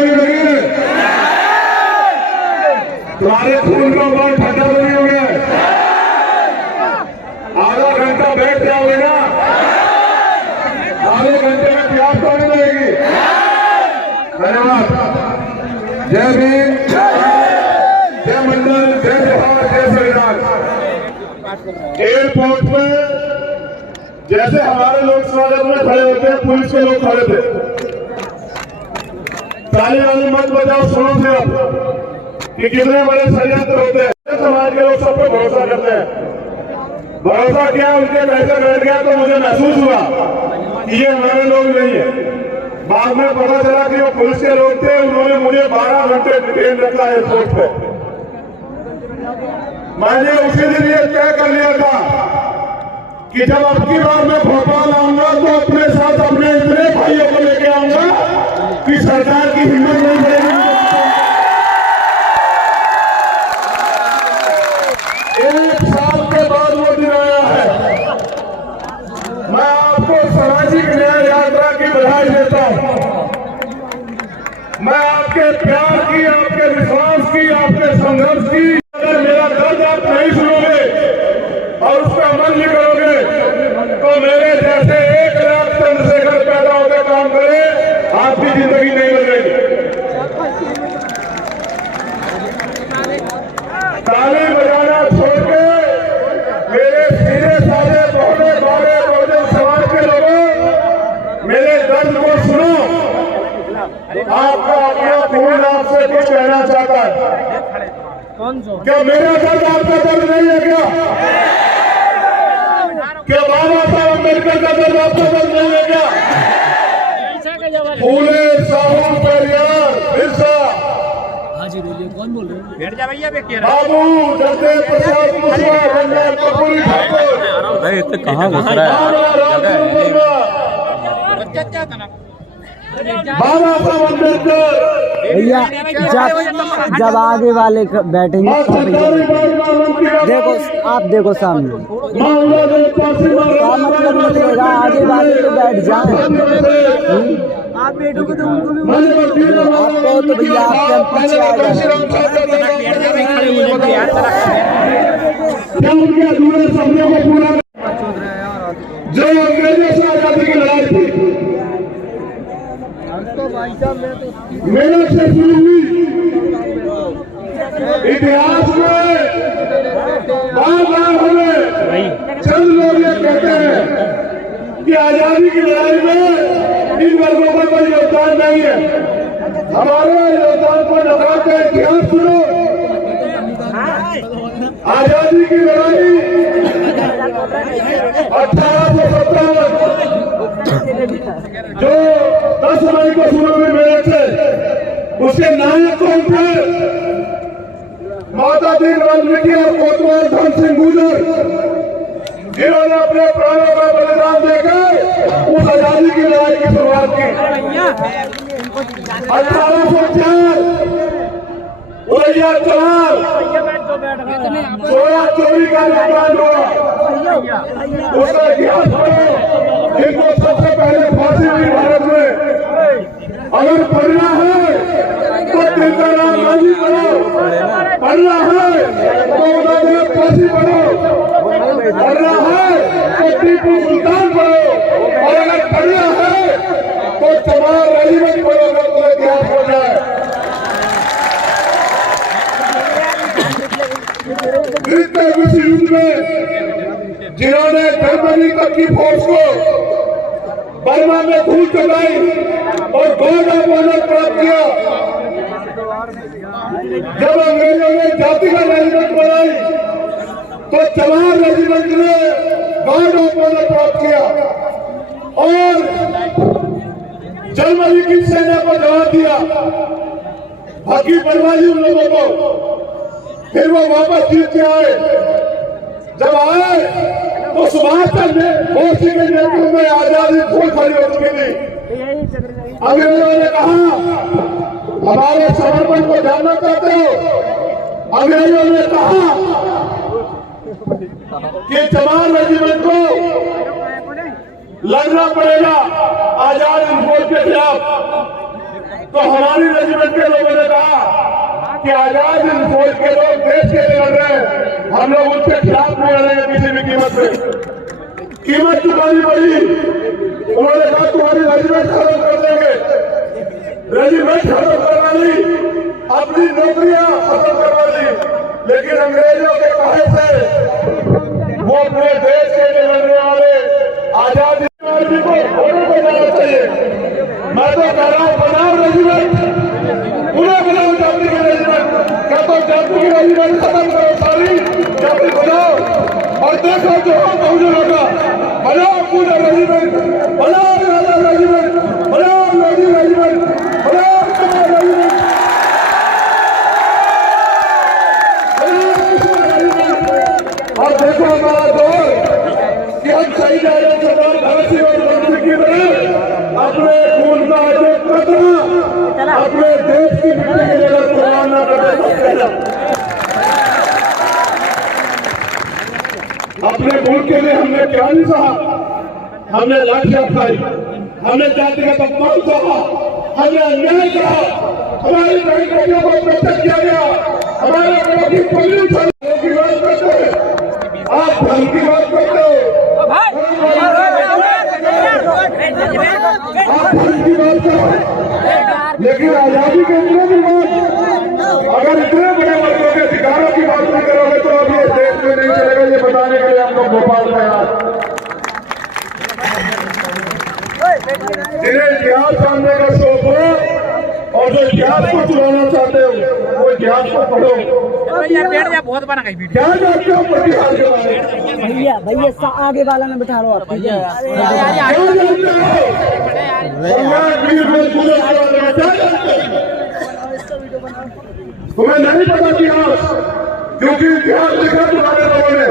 गोली लगी है, तुम्हारे खून का बाल ठंडा नहीं हो गया, आधा घंटा बैठ जाओगे ना, आधे घंटे में प्यास तो नहीं लगेगी। धन्यवाद। जय भीम, जय मंडल, जय जवाहर, जय संविधान। एयरपोर्ट में जैसे हमारे लोग स्वागत में खड़े होते हैं, पुलिस के लोग खड़े थे, ताली वाली मत बजाओ, सुनो से आप कि कितने बड़े षड्यंत्र होते हैं। समाज के लोग सब पे भरोसा करते हैं, भरोसा किया, उनके पैसे बैठ गया तो मुझे महसूस हुआ कि ये हमारे लोग नहीं है। बाद में पता चला कि वो पुलिस के लोग थे, उन्होंने मुझे 12 घंटे डिटेन रखा एयरपोर्ट पे। मैंने उसी दिन ये तय कर लिया था कि जब अब की बार मैं भोपाल आऊंगा तो अपने साथ अपने इतने भाइयों को लेके आऊंगा कि सरकार की हिम्मत नहीं बढ़ेगी। एक साल के बाद वो दिन आया है। मैं आपको सामाजिक न्याय यात्रा की बधाई देता हूं। मैं आपके प्यार की, आपके विश्वास की, आपके संघर्ष की, अगर मेरा दर्द आप नहीं सुनोगे और उस पर अमल नहीं करोगे तो मेरे जैसे 1 लाख चंद्रशेखर पैदा होकर काम करे, आपकी जिंदगी नहीं बदलेगी। ताली बजाना छोड़ के मेरे सीधे साधे बहुते बड़े बहुजन समाज के लोगों, मेरे दर्द को सुनो। आपका अपना खून आपसे कुछ कहना चाहता है। क्या मेरा दर्द आपका दर्द नहीं है? क्या बाबा साहब अम्बेडकर का दर्द आपका दर्द नहीं है? क्या फूले, साहू, पेरियार, बिरसा, कौन बोल रहे हैं? बाबू, जगदेव प्रसाद कुशवाहा, बंगाल कपूरी ठाकुर, कहाँ घुस रहा है? बाबा साहब अम्बेडकर। भैया जब आगे वाले बैठेंगे देखो, आप देखो सामने, क्या मतलब निकलेगा? आगे वाले तो बैठ जाए, आप बैठोगे तो उनको भी आपको तो भैया आपके हम पीछे आ जाए। जो अंग्रेजों से आजादी की लड़ाई थी, मेहनत से शुरू हुई। इतिहास में बार-बार हमें चंद लोग ये कहते हैं कि आजादी की लड़ाई में इन वर्गों का कोई योगदान नहीं है। हमारे योगदान को नकार का इतिहास सुनो। आजादी की लड़ाई 1857 जो 10 मई को शुरू हुई मेरठ से, उसके नायक कौन थे? माता दीन वाल्मीकि और कोतवाल धन सिंह गुर्जर, जिन्होंने अपने प्राणों का बलिदान देकर उस आजादी की लड़ाई की शुरुआत की। 1804 उड़ैया चौहान 16 चोरी का निर्माण हुआ, उसका इतिहास पढ़ो। इनको सबसे पहले फांसी हुई भारत में। अगर पढ़ना है तो तिलकाराम गांधी पढ़ो, पढ़ना है तो उन्होंने फांसी पढ़ो, पढ़ना है तो टीपू सुल्तान पढ़ो, और अगर पढ़ना है तो चमार रेजिमेंट पढ़ो, अगर तो इतिहास हो जाए। द्वितीय विश्व युद्ध में जिन्होंने जर्मनी तक की फोर्स को बर्मा में धूल चलाई और गॉड ऑफ ऑनर प्राप्त किया, जब अंग्रेजों ने जातिगत रेजिमेंट बनाई तो चमार रेजिमेंट ने गॉड ऑफ ऑनर प्राप्त किया और जर्मनी की सेना को जवाब दिया। बाकी बर्बादी उन लोगों को, फिर वो वापस जीत के आए। जब आए तो सुभाष चंद्र बोस के नेतृत्व में आजादी फूल खड़ी हो चुकी थी। अंग्रेजों ने कहा, हमारे समर्पण को जानना चाहते हो? अंग्रेजों ने कहा कि चमार रेजिमेंट को लड़ना पड़ेगा आजाद हिंद फौज के खिलाफ। तो हमारी रेजिमेंट के लोगों ने कहा कि आजाद हिंद फौज के लोग देश के लिए लड़ रहे हैं, हम लोग उनके खिलाफ नहीं लड़ेंगे किसी भी कीमत पे। कीमत चुकानी पड़ी। उन्होंने कहा तुम्हारी रेजिमेंट खत्म कर देंगे। रेजिमेंट खत्म करवा ली, अपनी नौकरियां खत्म करवा ली, लेकिन अंग्रेजों के कहे से वो अपने देश के लिए लड़ने वाले आजादी आर्मी को होने को जाना चाहिए। मैं तो कह रहा हूं बनाओ रेजिमेंट, उन्हें बनाओ जाति के रेजिमेंट। क्या तो जाति की रेजिमेंट खत्म करो, सारी जाति बनाओ और देखो जो हो बहुजनों का। बनाओ पूरा रेजिमेंट, बनाओ राजा रेजिमेंट, बनाओ लोधी रेजिमेंट, बनाओ कुमार रेजिमेंट, और देखो हमारा दौर कि हम सही जा रहे हैं। सरदार भगत सिंह और बंसी की तरह अपने खून का एक कतरा अपने देश की मिट्टी के लिए कुर्बान न कर सकते। अपने मुल्क के लिए हमने क्या नहीं सहा, हमने लाठियां खाई, हमने जातिगत अपमान सहा, हमने अन्याय कहा, हमारी बहन बेटियों को प्रत्यक्ष किया गया, हमारे बड़ों की पल्ली उठाने की बात करते हैं, आप धर्म की बात करते हो, आप धर्म की बात करो, लेकिन आजादी के इतने भी बात, अगर इतने बड़े वर्गों के अधिकारों की बात नहीं करोगे तो अभी ये देश में नहीं चलेगा। ये बताने के लिए हम लोग भोपाल में आए। जिन्हें इतिहास जानने का शौक हो और जो इतिहास को चुराना चाहते हो वो इतिहास को पढ़ो। बहुत बना क्या जानते हो प्रतिहार के बारे में? भैया भैया आगे वाला में बैठा लो आप। क्या जानते हो? तुम्हें नहीं पता इतिहास, क्योंकि इतिहास लिखा तुम्हारे लोगों ने।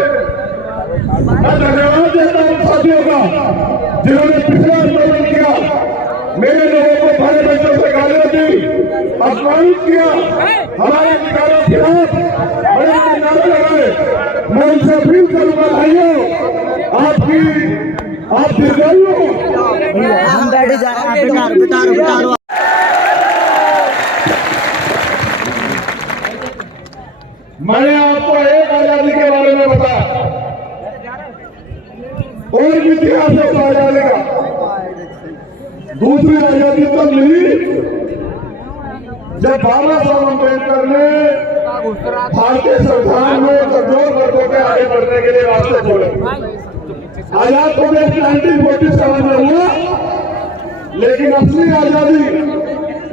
मैं धन्यवाद देता हूं साथियों का जिन्होंने पिछला आंदोलन किया, मेरे लोगों को भारे बच्चों से गालियां दी, अपमानित किया, हमारे अधिकारों के खिलाफ बड़े बड़े नारे लगाए। मैं उनसे अपील करूंगा भाइयों, आप दीर्घायु हो। हम बैठे जा रहे हैं, बितारो। मैंने आपको एक आजादी के बारे में बताया, और भी इतिहास है उस आजादी का। दूसरी आजादी तब मिली जब बाबा साहब अम्बेडकर ने भारतीय संविधान में कमजोर वर्गों के आगे बढ़ने के लिए रास्ते खोले। आजाद प्रदेश 1947 में हुआ, लेकिन असली आजादी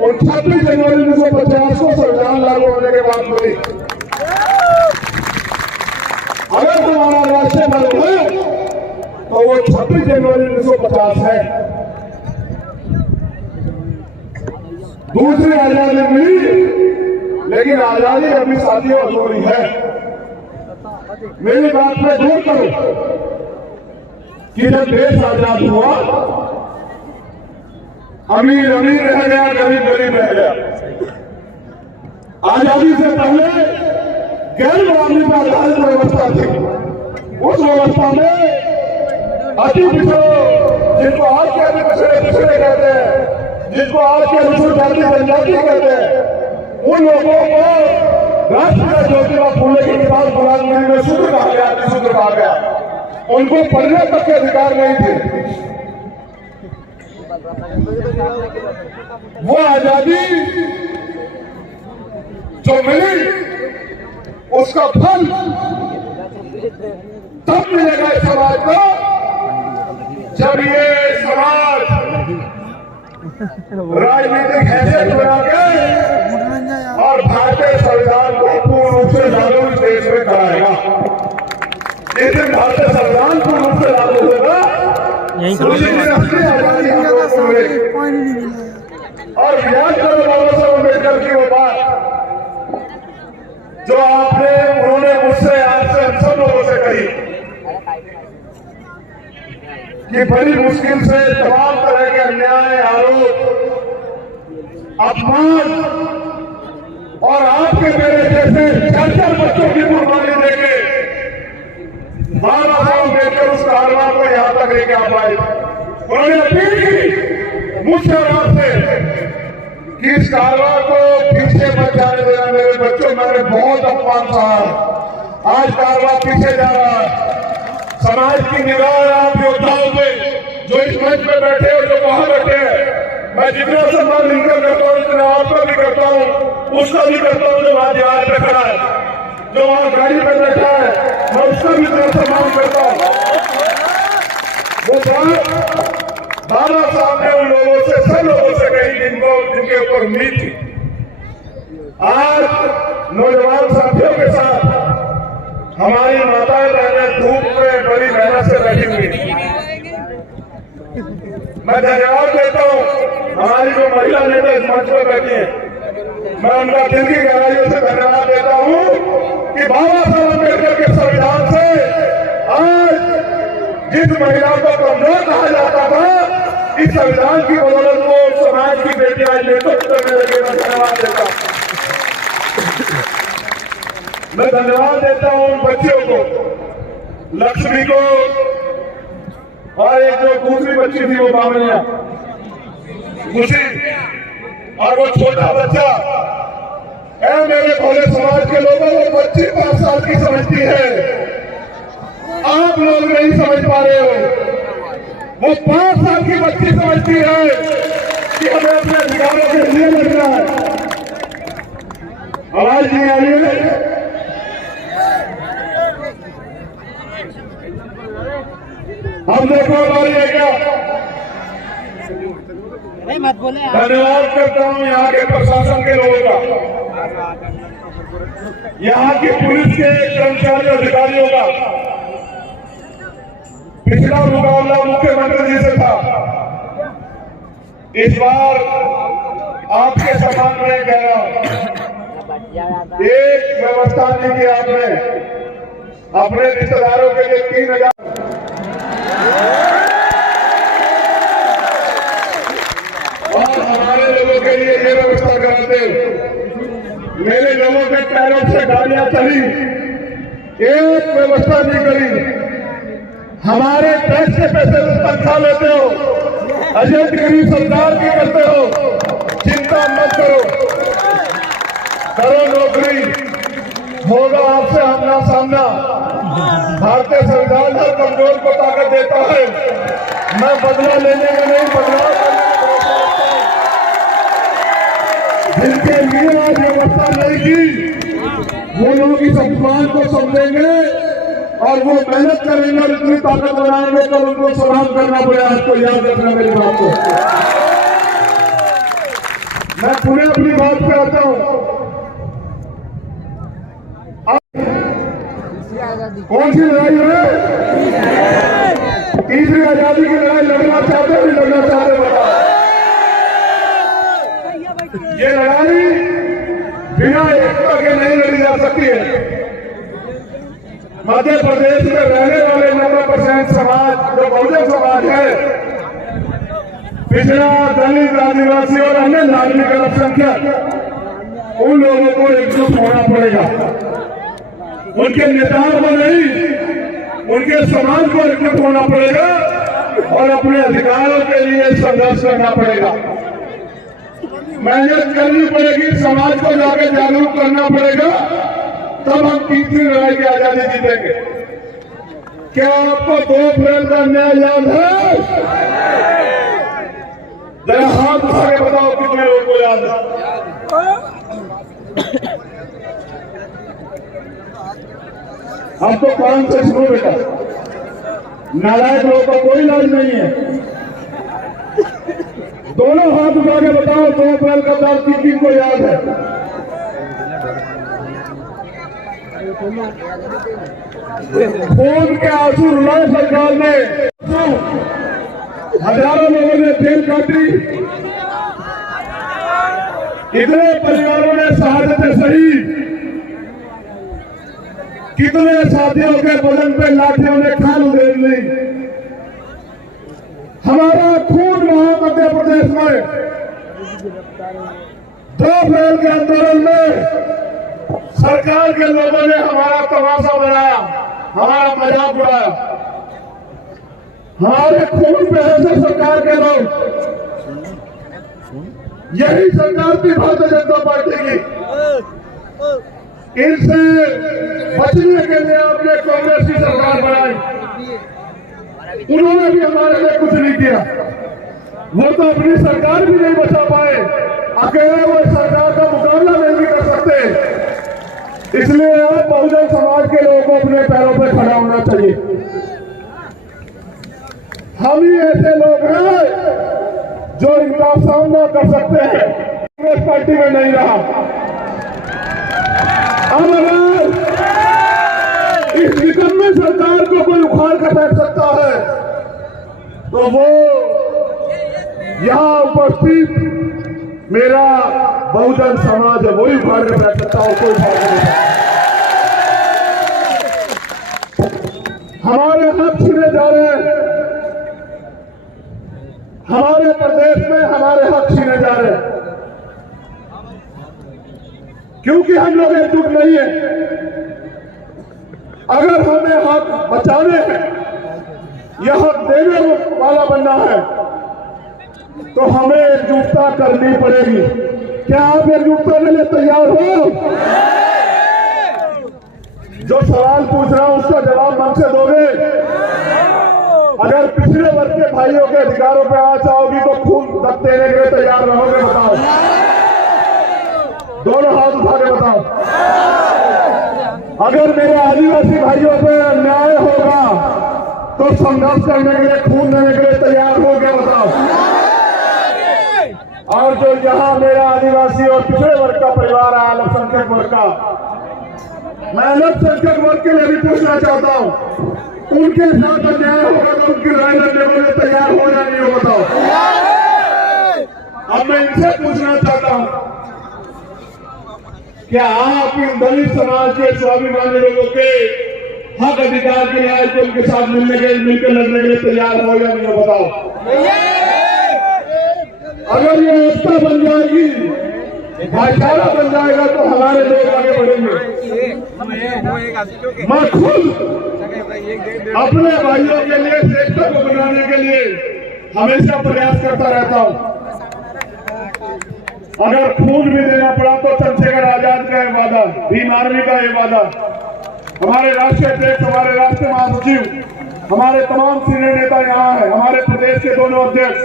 26 जनवरी 1950 को संविधान लागू होने के बाद मिली। अगर हमारा राष्ट्रीय पर्व है तो वो 26 जनवरी 1950 है। दूसरी आजादी मिली, लेकिन आजादी अभी साथियों अधूरी है। मेरी बात में जोर करो कि जब देश आजाद हुआ, अमीर अमीर रह गया, गरीब गरीब रह गया। आजादी से पहले गैर बराबरी पर आधारित व्यवस्था थी। उस व्यवस्था में अति पिछड़ों, जिनको आज के अति पिछड़े कहते हैं, जिनको आज के अनुसूचित जाति जनजाति कहते हैं, उन लोगों को राष्ट्रपिता ज्योतिबा फूले की किताब गुलामगिरी में सूत्र कहा गया, सूत्र कहा गया। उनको पढ़ने तक के अधिकार नहीं थे। वो आजादी जो मिली, उसका फल तब मिलेगा इस समाज को जब ये समाज राजनीतिक हैसियत बना के और भारतीय संविधान को पूर्ण रूप से लागू देश में कराएगा। जिस दिन भारतीय संविधान पूर्ण रूप से लागू होगा, उसी दिन असली आजादी हम लोगों को मिलेगी। और याद करो बाबा साहब अम्बेडकर की वो बात जो उन्होंने मुझसे, आपसे, हम सब लोगों से कही कि बड़ी मुश्किल से तमाम तरह के अन्याय, आरोप, अपमान और आपके मेरे जैसे 4 बच्चों की कुर्बानी देके बाबा साहब अम्बेडकर उस कारवां को यहां तक लेके आ पाए। उन्होंने अपील की मुझसे और आपसे कि इस कारवां को पीछे मत जाने देना मेरे बच्चों। मैंने बहुत अपमान सहा, आज कारवां पीछे जा रहा है। समाज की निगाह आप योद्धाओं पे जो इस मंच पे बैठे और जो वहां बैठे हैं, मैं जितना सम्मान इनका करता हूँ उतना आपका भी करता हूँ, उसका भी करता हूँ जो वहां दीवार पे खड़ा है, जो वहां गाड़ी पे बैठा है, मैं उसका भी इतना सम्मान करता हूँ। वो बाबा साहब ने उन लोगों से, सब लोगों से कही जिनके ऊपर उम्मीद थी। आज नौजवान साथियों के साथ हमारी माताएं बहनें धूप में बड़ी मेहनत से बैठी हुई। मैं धन्यवाद देता हूँ हमारी जो महिला नेता इस मंच पर बैठी है, मैं उनका दिल की गहराइयों से धन्यवाद देता हूँ कि बाबा साहब अम्बेडकर के संविधान से आज जिस महिला को कमजोर कहा जाता था, इस संविधान की बदौलत को समाज की बेटियां नेतृत्व करने लगे। मैं धन्यवाद देता हूँ, मैं धन्यवाद देता हूँ उन बच्चियों को, लक्ष्मी को और एक जो दूसरी बच्ची थी वो बामनिया खुशी, और वो छोटा बच्चा। मेरे भोले समाज के लोगों को बच्ची 5 साल की समझती है, आप लोग नहीं समझ पा रहे हो। वो 5 साल की बच्ची समझती है कि हमें अपने अधिकारों के लिए लड़ना है। आवाज नहीं आ रही है? हम देखो हमारी है क्या? मत बोले। धन्यवाद करता हूँ यहाँ के प्रशासन के लोगों का, यहाँ की पुलिस के कर्मचारी अधिकारियों का। पिछला मुकाबला मुख्यमंत्री जी से था, इस बार आपके सम्मान में कह रहा हूं, एक व्यवस्था नहीं की आपने अपने रिश्तेदारों के लिए 3000 और हमारे लोगों के लिए ये व्यवस्था कराते हो। मेरे लोगों के पैरों से गाड़ियां चली, एक व्यवस्था नहीं करी। हमारे टैक्स के पैसे से तनख्वाह लेते हो, एजेंटगिरी सरकार की करते हो। चिंता मत करो, करो नौकरी, होगा आपसे आमना सामना। भारतीय संविधान हर कमजोर को ताकत देता है। मैं बदला लेने में नहीं, बदलाव करने में। जिनके लिए आज व्यवस्था नहीं की, वो लोग इस अपमान को समझेंगे और वो मेहनत करेंगे और इतनी ताकत बनाएंगे तो उनको सलाम करना पड़ेगा। आपको याद रखना मेरी बात को। मैं पुनः अपनी बात पे आता हूँ। कौन सी लड़ाई है? तीसरी आजादी की लड़ाई लड़ना चाहते हो, लड़ना चाहते बताओ। ये लड़ाई बिना एकता के नहीं लड़ी जा सकती है। मध्य प्रदेश में रहने वाले 90% समाज जो बहुजन समाज है, पिछड़ा, दलित, आदिवासी और अन्य नागरिक अल्पसंख्यक, उन लोगों को एकजुट होना पड़ेगा। उनके नेताओं को नहीं, उनके समाज को एकजुट होना पड़ेगा और अपने अधिकारों के लिए संघर्ष करना पड़ेगा। मेहनत करनी पड़ेगी, समाज को जाकर जागरूक करना पड़ेगा, तब हम तीसरी लड़ाई की आजादी जीतेंगे। क्या आपको 2 अप्रैल का अन्याय याद है? जरा हाथ उठा के बताओ कितने लोगों को याद है? हम तो कान से सुनो बेटा, नालायक लोगों का कोई इलाज नहीं है। दोनों हाथ उठा के बताओ 2 अप्रैल का तारीख किन को याद है? खून के आंसू रुलाए सरकार ने, हजारों लोगों ने जेल काटी, कितने परिवारों ने शहादतें सही, कितने साथियों के बदन पे लाठियों ने खाल उधेड़ ली। हमारा खून वहां मध्य प्रदेश में 2 अप्रैल के आंदोलन में सरकार के लोगों ने हमारा तमाशा बनाया, हमारा मजाक उड़ाया। हमारे खून पे ऐसे सरकार के लोग यही सरकार थी भारतीय जनता पार्टी की। इनसे बचने के लिए आपने कांग्रेस की सरकार बनाई। उन्होंने भी हमारे लिए कुछ नहीं किया। वो तो अपनी सरकार भी नहीं बचा पाए, अकेले वो सरकार का मुकाबला नहीं भी कर सकते। इसलिए अब बहुजन समाज के लोगों को अपने पैरों पर खड़ा होना चाहिए। हम ही ऐसे लोग हैं जो इनका सामना कर सकते हैं। कांग्रेस पार्टी में नहीं रहा। अब अगर इस निकम्मे सरकार को कोई उखाड़ कर बैठ सकता है तो वो यहाँ उपस्थित मेरा बहुजन समाज है, वही उखाड़ कर बैठ सकता है और कोई उखाड़ नहीं सकता। हमारे हक छीने जा रहे हैं, हमारे प्रदेश में हमारे हक छीने जा रहे हैं, क्योंकि हम लोग एकजुट नहीं है। अगर हमें हक बचाने हैं, यह हक देने वाला बनना है, तो हमें एकजुटता करनी पड़ेगी। क्या आप एकजुटता के लिए तैयार हो? जो सवाल पूछ रहा हूं उसका जवाब मन से दोगे? अगर पिछड़े वर्ग के भाइयों के अधिकारों पे आंच आओगी तो खून देने के लिए तैयार रहोगे? बताओ, दोनों हाथ उठा के बताओ। अगर मेरे आदिवासी भाइयों पे अन्याय होगा तो संघर्ष करने के लिए, खून देने के लिए तैयार हो गया? बताओ। और जो यहाँ मेरा आदिवासी और पिछड़े वर्ग का परिवार है, अल्पसंख्यक वर्ग का, मैं अल्पसंख्यक वर्ग के लिए भी पूछना चाहता हूँ, उनके साथ अन्याय होगा तो उनकी राय लड़ने के लिए तैयार हो या नहीं हो? बताओ। अब मैं इनसे पूछना चाहता हूँ, क्या आप इन दलित समाज के स्वाभिमानी लोगों के हक अधिकार के लिए आज उनके साथ मिलकर लड़ने के लिए तैयार हो या नहीं हो? बताओ। अगर ये एकता बन जाएगी, भाईचारा बन जाएगा तो हमारे लोग आगे बढ़ेंगे। मैं खुद अपने भाइयों के लिए, एकता को बनाने के लिए हमेशा प्रयास करता रहता हूँ। अगर खून भी देना पड़ा तो चंद्रशेखर आजाद का ये वादा, भीम आर्मी का ये वादा, हमारे राष्ट्रीय अध्यक्ष, हमारे राष्ट्रीय महासचिव, हमारे तमाम सीनियर नेता यहाँ है, हमारे प्रदेश के दोनों अध्यक्ष,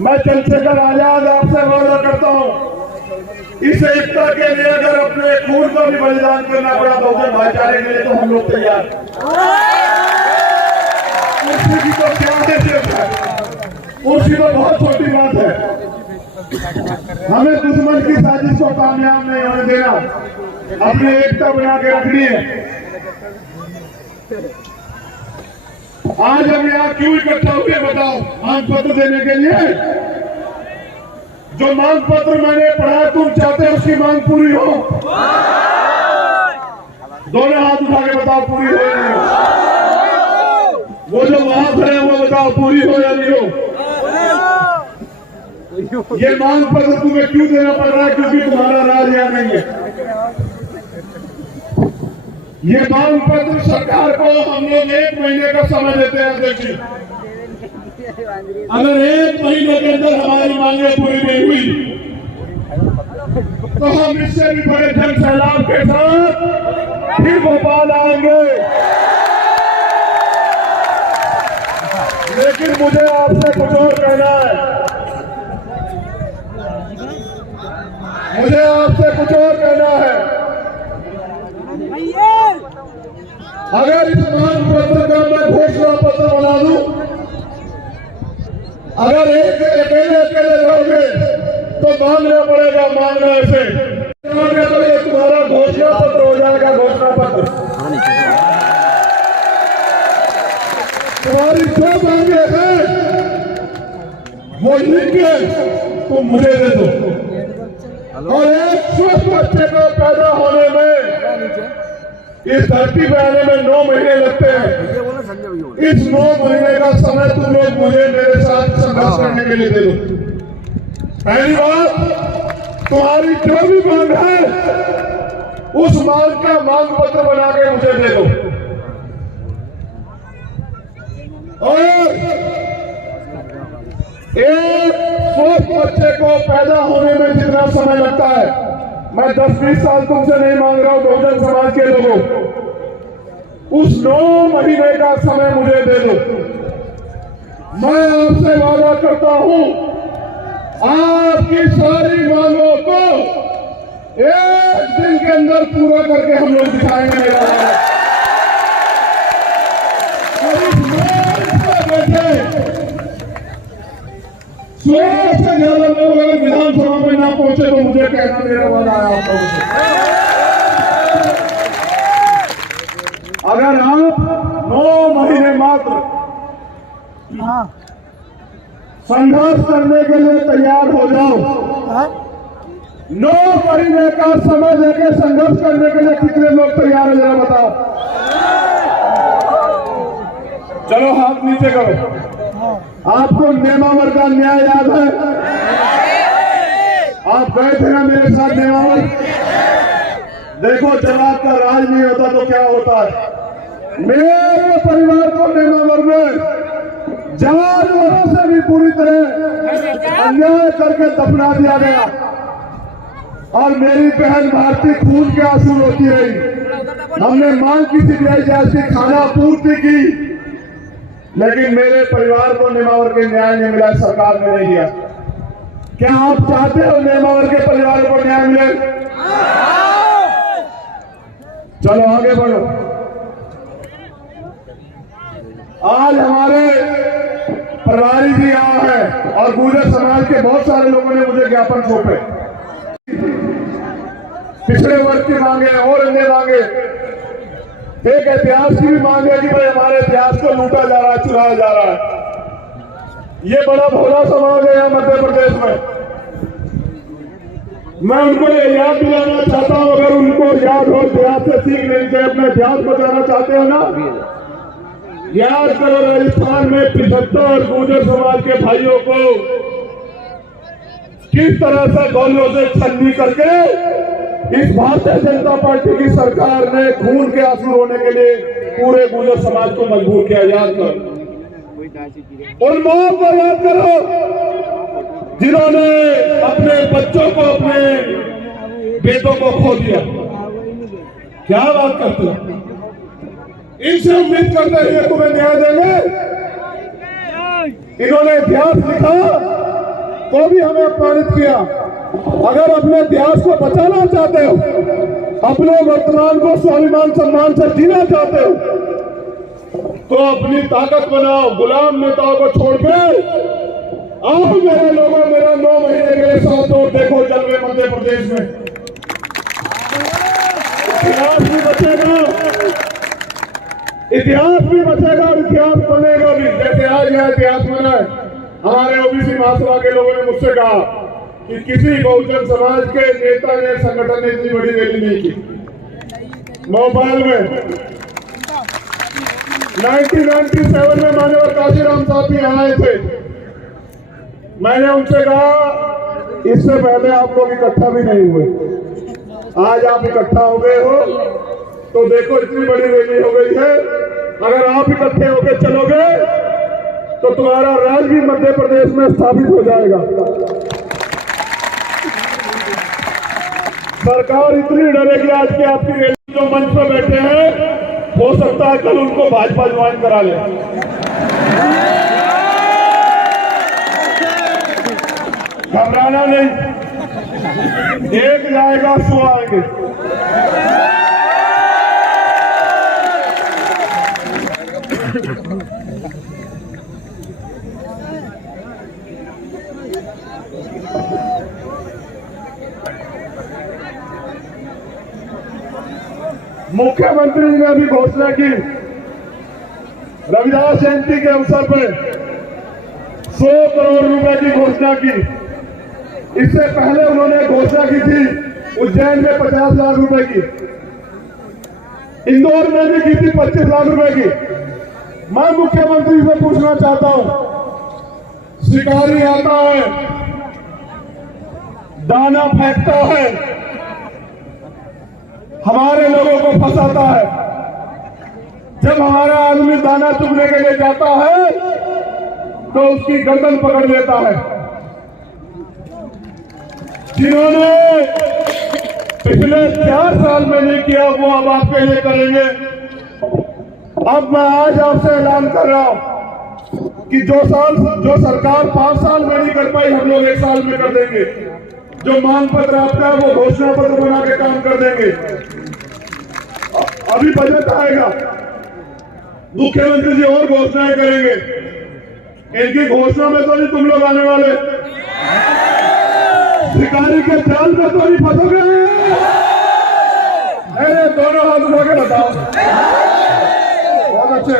मैं चंद्रशेखर आजाद आपसे वादा करता हूँ, इस एकता के लिए अगर अपने खून को भी बलिदान करना पड़ा बहुजन भाईचारे के लिए तो हम लोग तैयार। कुर्सी की तो क्या है, कुर्सी तो बहुत छोटी बात है। हमें दुश्मन की साजिश को कामयाब नहीं होने देना, अपनी एकता बना के रखनी है। आज हम यहाँ क्यों इकट्ठा हुए बताओ? मांग पत्र देने के लिए। जो मांग पत्र मैंने पढ़ा, तुम चाहते हो उसकी मांग पूरी हो? दोनों हाथ उठा के बताओ, पूरी हो या नहीं हो? वो जो वहां खड़े हैं वो बताओ, पूरी हो या नहीं हो? ये मांग पत्र तुम्हें क्यों देना पड़ रहा है? क्योंकि तुम्हारा राज यहाँ नहीं है। ये मांग पत्र सरकार को हम लोग 1 महीने का समय देते हैं। देखिए, अगर 1 महीने के अंदर हमारी मांगे पूरी नहीं हुई तो हम इससे भी बड़े जन सैलाब के साथ फिर भोपाल आएंगे। लेकिन मुझे आपसे कुछ और कहना है, मुझे आपसे कुछ और कहना है। अगर इस मांग पत्र का मैं घोषणा पत्र बना दूं, अगर अकेले रहोगे तो मांगना पड़ेगा, मांगना ऐसे तो ये तुम्हारा घोषणा पत्र हो जाएगा। घोषणा पत्र तुम्हारी जो मांगे हैं वो लिख के तुम मुझे दे दो। और एक स्वस्थ बच्चे को पैदा होने में, इस धरती पे आने में 9 महीने लगते हैं। इस 9 महीने का समय तुम लोग मुझे मेरे साथ संघर्ष करने के लिए दे दो। पहली बात, तुम्हारी जो भी मांग है उस मांग का मांग पत्र बना के मुझे दे दो। और एक स्वस्थ बच्चे को पैदा होने में जितना समय लगता है, मैं 10-20 साल तुमसे नहीं मांग रहा हूं बहुजन समाज के लोगों, उस 9 महीने का समय मुझे दे दो। मैं आपसे वादा करता हूं आपकी सारी मांगों को एक दिन के अंदर पूरा करके हम लोग दिखाएंगे। मेरा बैठे 16 से ज्यादा लोग अगर विधानसभा में ना पहुंचे तो मुझे कहना, मेरा वादा है आप लोगों से। अगर आप 9 महीने मात्र संघर्ष करने के लिए तैयार हो जाओ, 9 महीने का समय लेके संघर्ष करने के लिए कितने लोग तैयार है जरा बताओ। चलो हाथ नीचे करो। आपको नेमावर का न्याय याद है? आप गए थे ना मेरे साथ नेमावर? देखो जवाब का राज नहीं होता तो क्या होता है। मेरे परिवार को नेमावर में जानवरों से भी पूरी तरह अन्याय करके दफना दिया गया और मेरी बहन भारती खून के आंसू रोती रही। हमने मांग की सीबीआई जांच की, खाना पूर्ति की, लेकिन मेरे परिवार को नेमावर के न्याय नहीं मिला, सरकार ने नहीं दिया। क्या आप चाहते हो नेमावर के परिवार को न्याय मिले? चलो आगे बढ़ो। आज हमारे प्रभारी जी यहाँ है और गुर्जर समाज के बहुत सारे लोगों ने मुझे ज्ञापन सौंपे, पिछड़े वर्ग की मांगे और अन्य मांगे, एक इतिहास की भी मांग है कि भाई हमारे इतिहास को लूटा जा रहा है, चुराया जा रहा है। ये बड़ा भोला समाज है यहाँ मध्य प्रदेश में। मैं उनको ये याद दिलाना चाहता हूँ, अगर उनको याद हो, इतिहास से सीख लेनी चाहिए, अपना इतिहास बचाना चाहते हो ना, याद करो राजस्थान में 75 गुर्जर समाज के भाइयों को किस तरह से गोलियों से छलनी करके इस भारतीय जनता पार्टी की सरकार ने खून के आंसू रोने के लिए पूरे गुर्जर समाज को मजबूर किया। याद करो उन मौत को, याद करो जिन्होंने अपने बच्चों को, अपने बेटों को खो दिया। क्या बात करते हो? इनसे उम्मीद करते हैं तुम्हें न्याय देंगे। इन्होंने इतिहास लिखा तो भी हमें अपमानित किया। अगर अपने इतिहास को बचाना चाहते हो, अपने वर्तमान को स्वाभिमान सम्मान से जीना चाहते हो, तो अपनी ताकत बनाओ, गुलाम नेताओं को छोड़ के आओ मेरे लोगों, मेरा 9 महीने के लिए साथ दो, देखो जलवे मध्य प्रदेश में। इतिहास भी बचेगा, इतिहास भी बचेगा और इतिहास बनेगा भी। जैसे आज यह इतिहास बना है, हमारे ओबीसी महासभा के लोगों ने मुझसे कहा कि किसी बहुजन समाज के नेता ने, संगठन ने इतनी बड़ी रैली नहीं की। भोपाल में 1997 में माननीय काशीराम साहब भी आए थे। मैंने उनसे कहा इससे पहले आप लोग इकट्ठा भी नहीं हुए, आज आप इकट्ठा हो गए हो तो देखो इतनी बड़ी रैली हो गई है। अगर आप इकट्ठे होकर चलोगे तो तुम्हारा राज भी मध्य प्रदेश में स्थापित हो जाएगा। सरकार इतनी डरेगी आज की आपकी रैली, जो मंच पर बैठे हैं हो सकता है कल उनको भाजपा ज्वाइन करा ले। घबराना नहीं, एक जाएगा 100 आएंगे। मुख्यमंत्री जी ने भी घोषणा की, रविदास जयंती के अवसर पर 100 करोड़ रुपए की घोषणा की। इससे पहले उन्होंने घोषणा की थी उज्जैन में 50 लाख रुपए की, इंदौर में भी की थी 25 लाख रुपए की। मैं मुख्यमंत्री से पूछना चाहता हूं, शिकारी आता है, दाना फेंकता है, हमारे लोगों को फंसाता है। जब हमारा आदमी दाना चुगने के लिए जाता है तो उसकी गर्दन पकड़ लेता है। जिन्होंने पिछले 4 साल में नहीं किया वो अब आपके लिए करेंगे। अब मैं आज आपसे ऐलान कर रहा हूं कि जो सरकार 5 साल में नहीं कर पाई, हम लोग 1 साल में कर देंगे। जो मांग पत्र आपका है वो घोषणा पत्र बना के काम कर देंगे। अभी बजट आएगा, मुख्यमंत्री जी और घोषणाएं करेंगे। इनकी घोषणा में तो नहीं तुम लोग आने वाले, शिकारी के जाल में तो नहीं फंसोगे। अरे दोनों हाथ उठा के बताओ। बहुत अच्छे।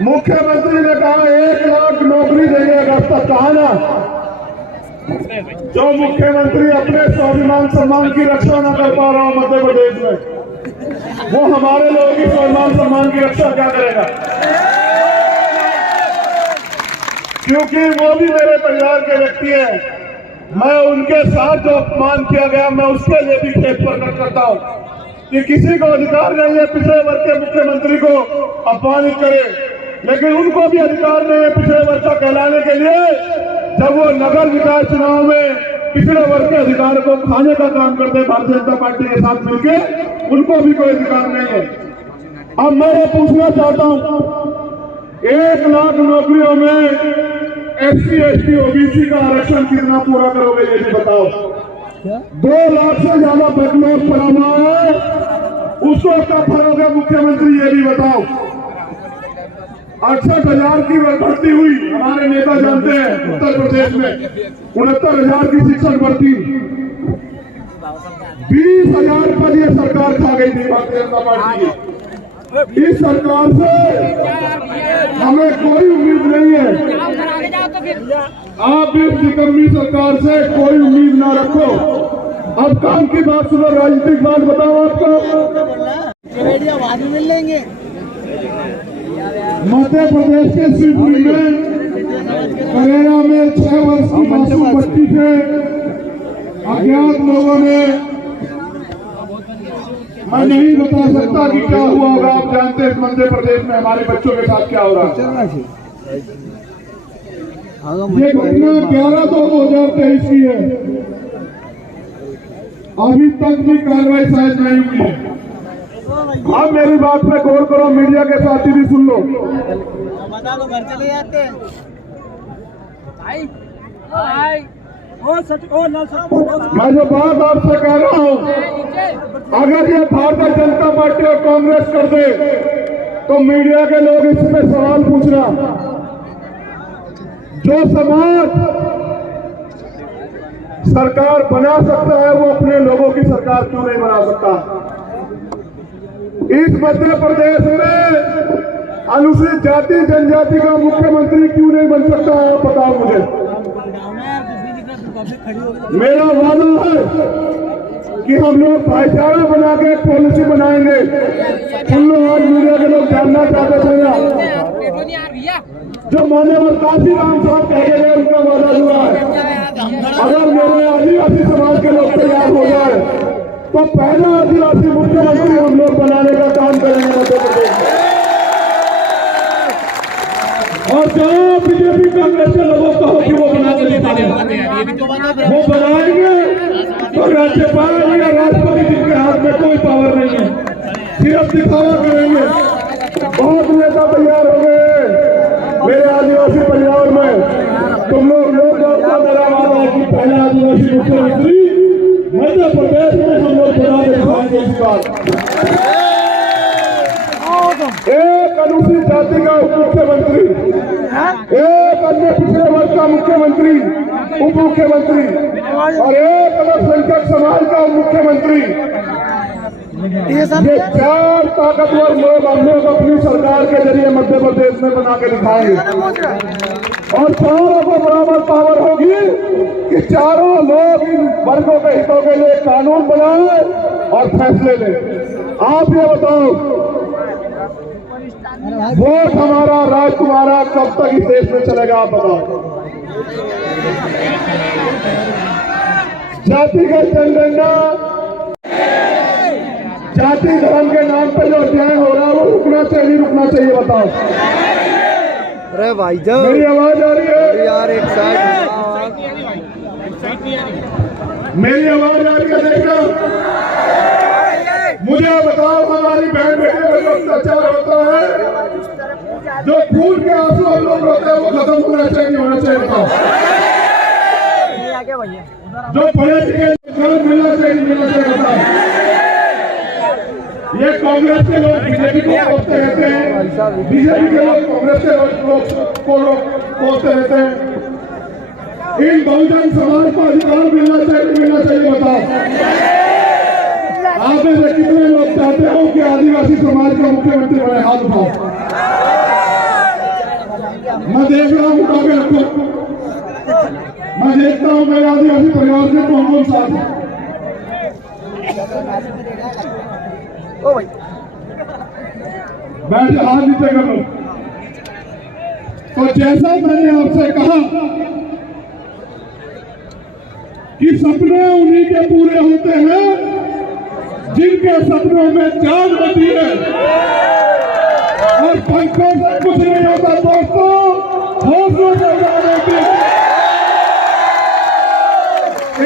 मुख्यमंत्री ने कहा 1 लाख नौकरी देंगे अगर तक। कहा ना, जो मुख्यमंत्री अपने स्वाभिमान सम्मान की रक्षा न कर पा रहा हूं मध्य प्रदेश में, वो हमारे लोगों की स्वाभिमान सम्मान की रक्षा क्या करेगा? क्योंकि वो भी मेरे परिवार के व्यक्ति हैं। मैं उनके साथ जो अपमान किया गया, मैं उसके लिए भी खेद प्रकट करता हूं कि किसी को अधिकार नहीं है पिछड़े वर्ग के मुख्यमंत्री को अपमानित करे, लेकिन उनको भी अधिकार नहीं है पिछड़े वर्ग का कहलाने के लिए जब वो नगर निकाय चुनाव में पिछड़े वर्ग के अधिकार को खाने का काम करते हैं भारतीय जनता पार्टी के साथ मिलकर, उनको भी कोई अधिकार नहीं है। अब मैं ये पूछना चाहता हूं, 1 लाख नौकरियों में SC, ST, OBC का आरक्षण कितना पूरा करोगे ये भी बताओ। 2 लाख से ज्यादा बैकलॉग पड़ा हुआ है, उसको कब भरोगे मुख्यमंत्री ये भी बताओ। 68,000 की भर्ती हुई, हमारे नेता जानते हैं उत्तर प्रदेश में 69,000 की शिक्षक भर्ती, 20,000 पद ये सरकार खा गई थी भारतीय जनता पार्टी की। इस सरकार से हमें कोई उम्मीद नहीं है। आप इस निकम्मी सरकार से कोई उम्मीद ना रखो। अब काम की बात सुनो, राजनीतिक बात बताओ आपको। मिल लेंगे। मध्य प्रदेश के शिवपुरी में करेरा में 6 वर्ष की मासूम बच्ची से अज्ञात लोगों ने, मैं नहीं बता सकता कि क्या हुआ होगा, आप जानते हैं मध्य प्रदेश में हमारे बच्चों के साथ क्या हो रहा है। ये घटना 11/2/2023 की है, अभी तक भी कार्रवाई शायद नहीं हुई है। अब मेरी बात पे गौर करो, मीडिया के साथी भी सुन लो। बता दो, घर चले जाते हैं। मैं जो बात आपसे कह रहा हूं, अगर ये भारतीय जनता पार्टी और कांग्रेस कर दे तो मीडिया के लोग इसमें सवाल पूछना, जो समाज सरकार बना सकता है वो अपने लोगों की सरकार क्यों नहीं बना सकता? इस मध्य प्रदेश में अनुसूचित जाति जनजाति का मुख्यमंत्री क्यों नहीं बन सकता है, आप बताओ मुझे। मेरा वादा है कि हम लोग भाईचारा बना के एक पॉलिसी बनाएंगे। उन लोग आज मीडिया के लोग जानना चाहते थे ना, जो मान्यवर काशीराम साहब कह गए उनका वादा हुआ है। अगर मेरे आदिवासी समाज के लोग तैयार हो जाए तो पहला आदिवासी मुख्यमंत्री हम लोग बनाने का काम करेंगे मध्य प्रदेश में। और जो बीजेपी कांग्रेस के लोगों को हो कि वो बना के दिखाएंगे, वो बनाएंगे तो राज्यपाल या राष्ट्रपति जिनके हाथ में कोई पावर नहीं है, सिर्फ दिखावा करेंगे। बहुत नेता तैयार हो गए मेरे आदिवासी परिवार में। तुम लोग का मेरा वादा है कि पहला आदिवासी मुख्यमंत्री मध्य प्रदेश में हम लोग बना के दिखाएंगे। इस बात एक अनुसूचित जाति का उप मुख्यमंत्री, एक अन्य पिछड़े वर्ग का मुख्यमंत्री उप मुख्यमंत्री और एक अल्पसंख्यक समाज का उप मुख्यमंत्री, ये 4 ताकतवर लोग हम लोग अपनी सरकार के जरिए मध्य प्रदेश में बना के दिखाएंगे। और चारों को बराबर पावर होगी कि चारों लोग इन वर्गों के हितों के लिए कानून बनाए और फैसले लें। आप ये बताओ, वोट हमारा राज तुम्हारा कब तक इस देश में चलेगा? आप बताओ। जातिगत जनगणना जाति धर्म के नाम पे जो अन्याय हो रहा है वो रुकना चाहिए नहीं रुकना चाहिए बताओ। अरे भाई जान मेरी आवाज आ रही है यार एक साइड मेरी आवाज आ रही है देखना। मुझे बताओ हमारी बहन बेटे पर जो अत्याचार होता है जो खून के आंसू हम लोग रोते हैं वो खत्म होना चाहिए नहीं होना चाहिए बताओ। जो पढ़े लिखे मिलना चाहिए नहीं मिलना चाहिए बताओ। ये कांग्रेस के लोग बीजेपी को कोसते रहते हैं बीजेपी के लोग कांग्रेस के लोग को कोसते रहते हैं। इन बहुजन समाज को अधिकार मिलना चाहिए मिलना चाहिए बताओ। आप में से कितने लोग चाहते हो कि आदिवासी समाज का मुख्यमंत्री बने हाथ उठाओ। मैं देख रहा हूँ आगे रखो। मैं देखता हूँ मेरे आदिवासी परिवार से कौन साथ है। बैठ हाथ नीचे कर लो। तो जैसा मैंने आपसे कहा कि सपने उन्हीं के पूरे होते हैं जिनके सपनों में जान होती है और पंखों से कुछ नहीं होता दोस्तों, हौसलों से जान होती है।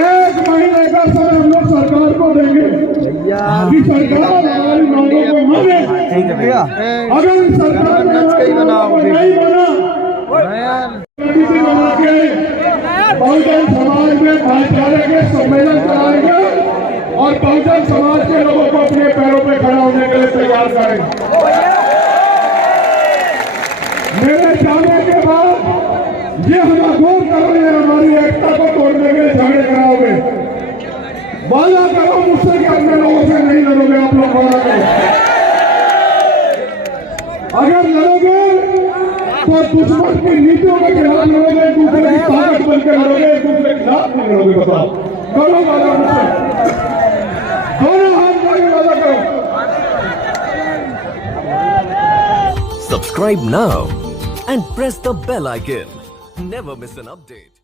1 महीने का समय हम लोग सरकार को देंगे कि सरकार हमारी मांगों को माने। अगर सरकार ने नहीं बना बना के बहुजन समाज में भाईचारे के सम्मेलन कराएंगे और बहुजन समाज के लोगों को अपने पैरों पे खड़ा होने के लिए तैयार करेंगे। मेरे जाने के बाद ये हम अघोर करोगे हमारी एकता को तोड़ने के लिए झगड़े कराओगे। वादा करो मुझसे कि अपने लोगों से नहीं लड़ोगे। आप लोग वादा करो। अगर लड़ोगे तो दुश्मन की नीतियों के खिलाफ लड़ोगे, एक दूसरे की ताकत बनकर लड़ोगे, एक दूसरे के खिलाफ नहीं लड़ोगे। बताओ करो वादा मुझसे। दोनों हाथ जोड़ के वादा करो। Subscribe now and press the bell icon. Never miss an update.